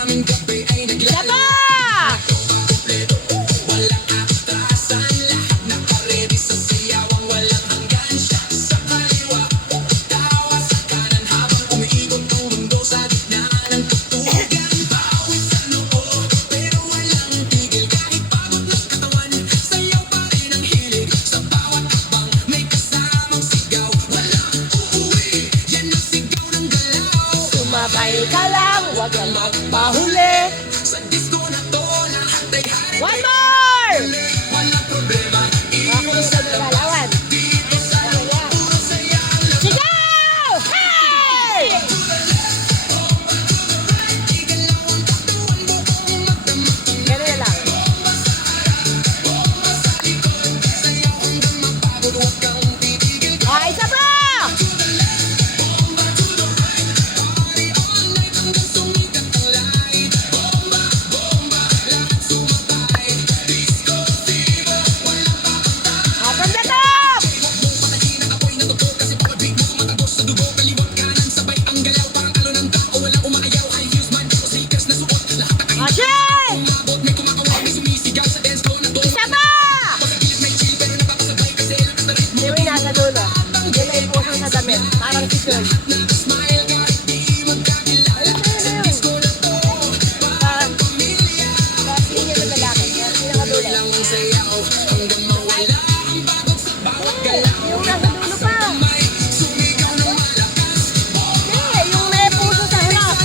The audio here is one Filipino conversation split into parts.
Isa pa! Sumabay ka lang, huwag kang magpahuli. One more! Ako yung naglalawan. Sigaw! Hey! Ganun lang. Isa pa! Isa pa! Hindi mo nasa dulo. Hindi may puso sa damit. Parang si Joy. Linya ng lalaki. Pinakadulo. Yung nasa dulo pa. Hindi, yung may puso sa harap.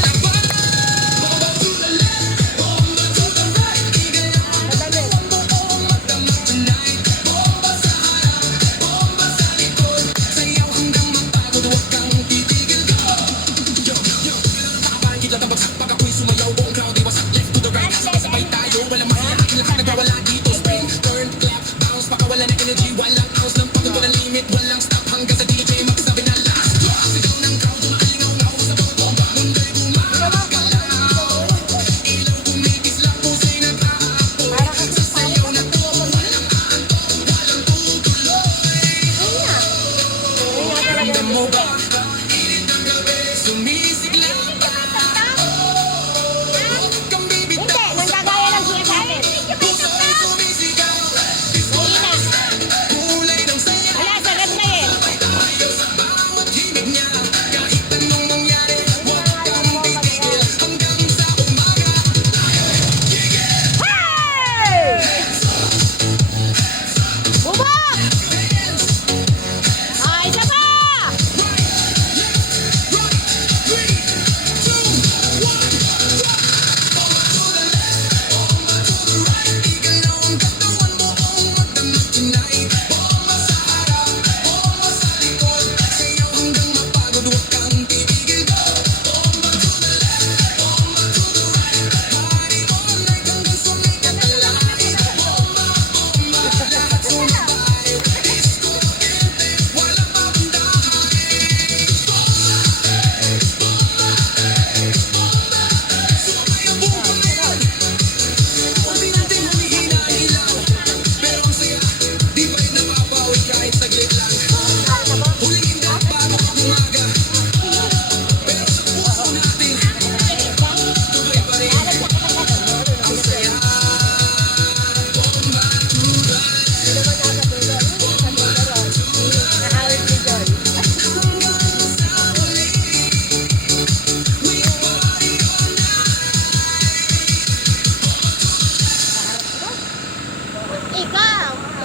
Kita tabagsak pag ako'y sumayaw.